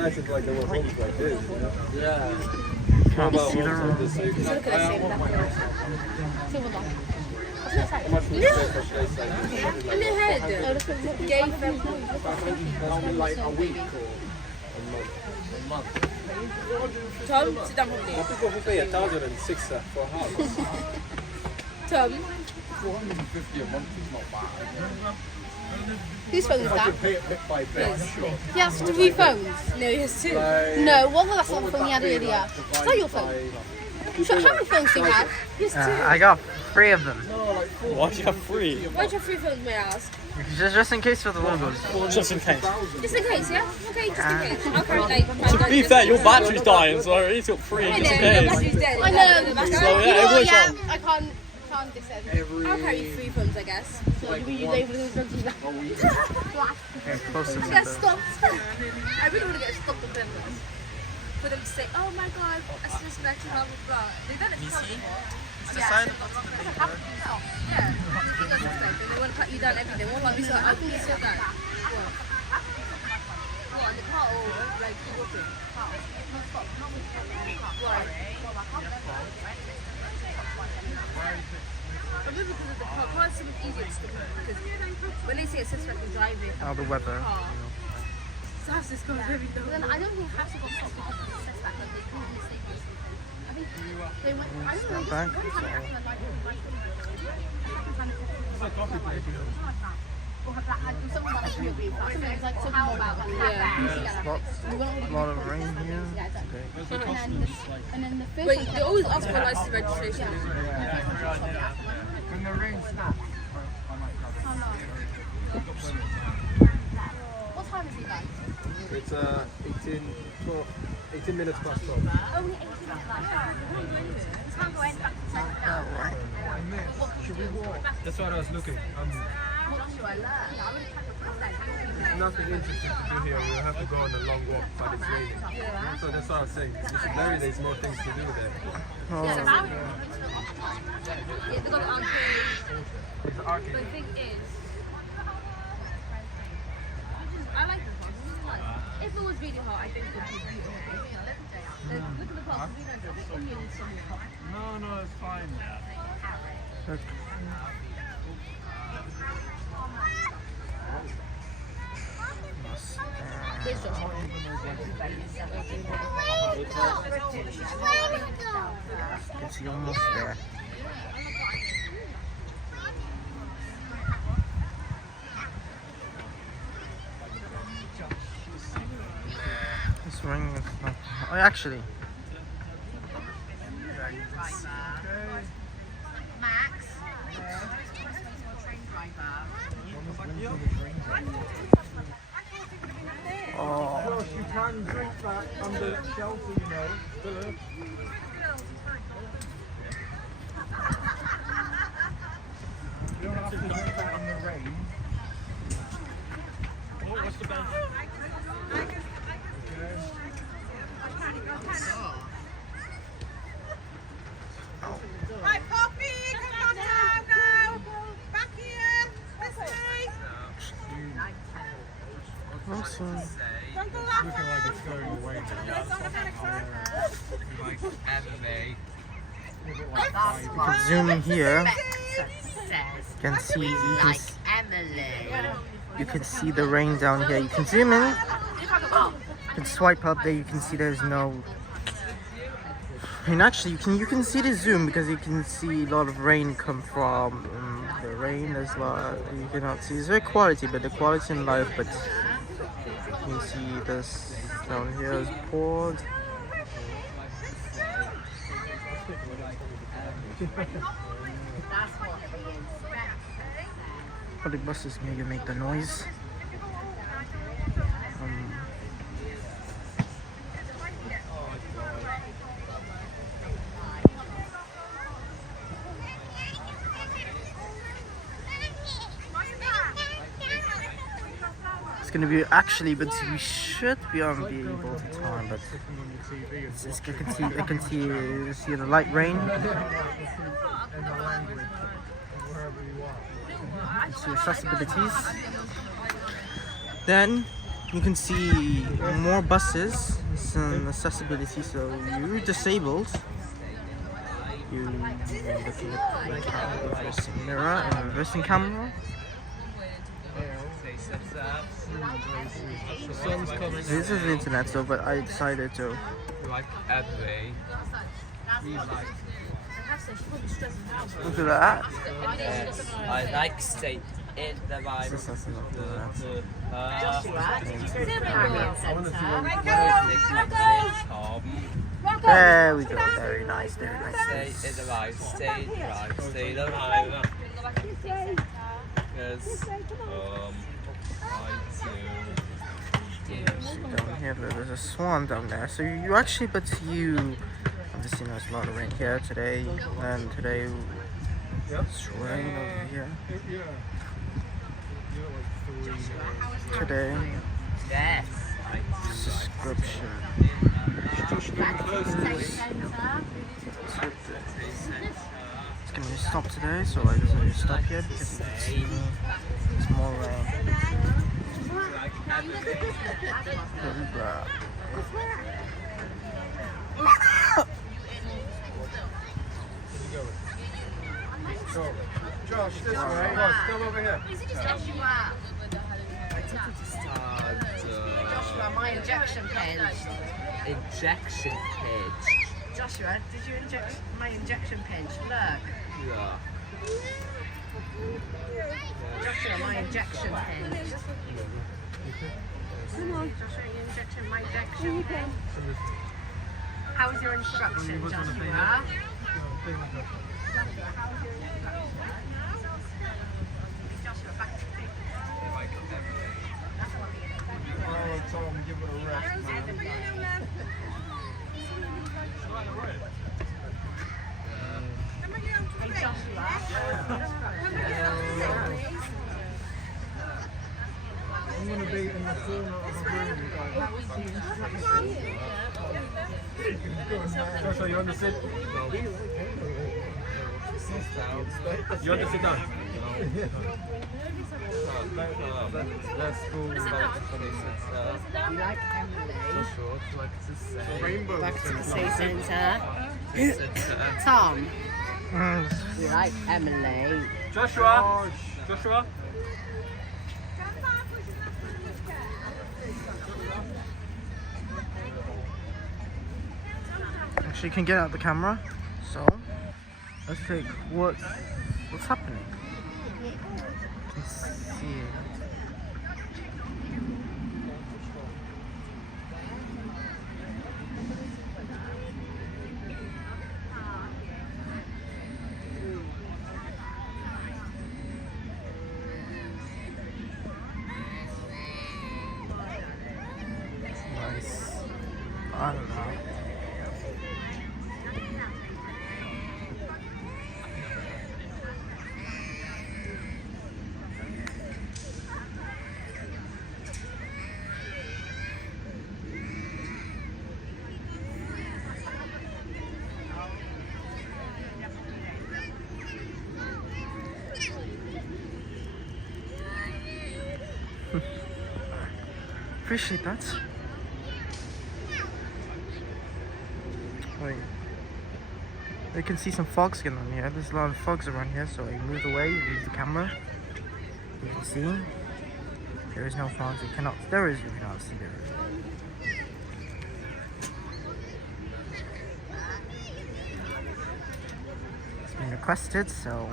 Imagine like there were homes like this, you know? Yeah. Can't see the room. This age. Look at the same. How much would you pay for space like this? In the head. Gave them Like a week or A month. a month. Tom, sit down properly. Some people who pay 1,006 for a house. Tom, 450 a month is not bad. whose phone is I that? could pay it bit by bit, sure. He has 3 phones. No, he has 2. No, one was that phone he had earlier. It's not your phone. So how many phones do you have? He has 2. I got 3 of them. Why do you have 3? Why do you have 3 phones, may I ask? Just in case for the logos. Just in case. Just in case, yeah? Okay, just in case. I'll carry like... To be fair, your battery's dying, so at least you've got 3 I just know, in your case. battery's dead. I know. So, yeah, You know what, everyone's yeah? on. I can't disturb you. I'll carry 3 phones, I guess. So Like you one- able to do that? Close to Get the stopped. I really want to get stopped on purpose. For them to say, oh my god, I suspect you, blah blah blah. They've done it to some people. It's a sign of Yeah, you guys expect, and they want to cut you down everything. One like, so I'll be so bad. What, in the car or like walking? Why? Probably because of the car is so much easier to stop because when they say a suspect is driving all the weather. car, so house is going very low. Then I don't think house got stopped because of the suspect, but they made a mistake. I think they went. I don't know. Back, One time it happened like a lot of rain here. and then the first Wait, they always ask for license registration. When the rain stops, I might grab it. What time is it like? It's 18 minutes past 12. Only 18 minutes left. We can't go any back to 10 now. Should we walk? That's what I was looking. What should I learn? There's nothing interesting to do here. We'll have to go on a long walk, but it's raining. So that's what I was saying. There's more things to do there. Yeah, they got the arcade. It's an arcade. The thing is, I like the park. This is nice. If it was really hot, I think it would be beautiful. Look at the park. We don't know. It's only in summer. No, it's fine. There's just It's almost there. This ring is not. Oh, actually. Max. Oh. Josh, you can drink that under shelter, you know. Philip. You don't have to drink that in the rain. Oh, what's the bench? Right, Poppy, come on now, go. Back here, this way. Awesome. Don't go that Looking like it's going away now. Like MMA. You can zoom in here. You can see you can see the rain down here. You can zoom in. You can swipe up there. You can see there's no. And actually, you can see the zoom because you can see a lot of rain come from the rain. There's a lot you cannot see. It's very quality, but the quality in life. But you can see this down here is poured. But the buses maybe make the noise. It's gonna be actually, but we should be able to time, but I can see the light rain. See accessibilities. Then you can see more buses. It's an accessibility, so you're disabled. You're looking at the camera, reversing mirror and reversing camera. This is the internet, so but I decided to. Like Adway. Look at that. I like state in the vibe. This is not the There we go. Very nice. Very nice. Stay in the vibe. Stay right. Stay the vibe. Because Down here, there's a swan down there. So you actually, but you. Obviously, there's a lot of rain here today, and today it's rain over here. Today, yes. subscription. It's gonna stop today, so I decided to stop here because you can see it's more rain. Go. Josh, this way. Come over here. Joshua, my injection page. Injection page. Joshua, did you inject my injection page? Look. Yeah. Joshua, my injection page. Come on. Joshua, you injection my injection page. How was your instruction, Joshua? Joshua, how was your instruction? Joshua, back to you. Oh, Tom, give it a rest, man. Hey, Joshua. I'm going to be in the corner of the room. Joshua, you want to sit? You want to sit down? That's cool. You like Emily? Rainbow. Back to the city centre. Tom, you like Emily? Joshua. Joshua. Actually, you can get out the camera. So let's take what's happening. You can see it. Nice. I don't know. Appreciate that. Wait. You can see some fogs getting on here. There's a lot of fogs around here, so I move away, move the camera. You can see there is no fogs. You cannot. There is. You cannot see there. It's been requested, so.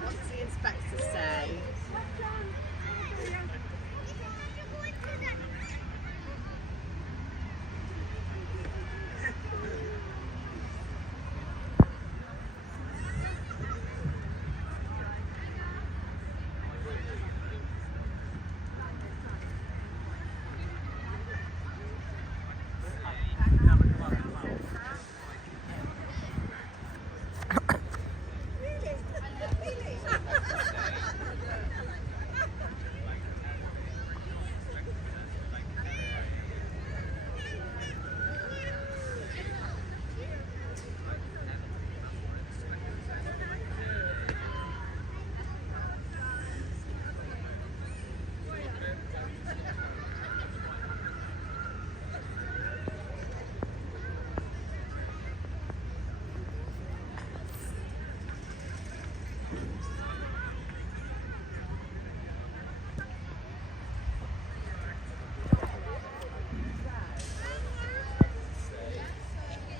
What's the inspector say?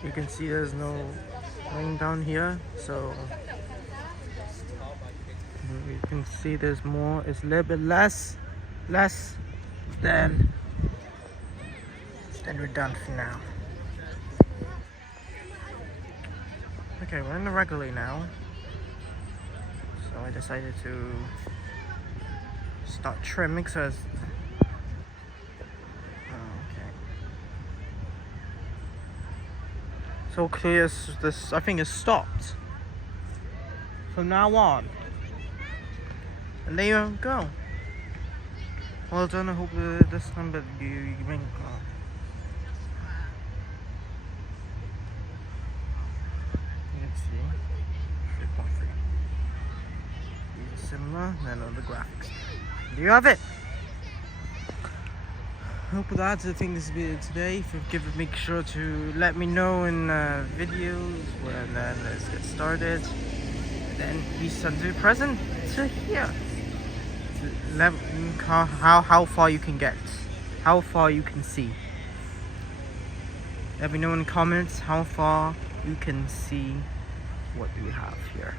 You can see there's no rain down here, so you can see there's more. It's a little bit less than we're done for now. Okay, we're in the regular now, so I decided to start trimming. So it's, okay, so clear. This, I think, is stopped from now on, and there you go. Well done. I hope this time that you make. Similar than on the graphics. There you have it. Hope that's the thing this video today. Make sure to let me know in videos when let's get started. And then we send a present to here. How far you can get, how far you can see. Let me know in the comments how far you can see what we have here.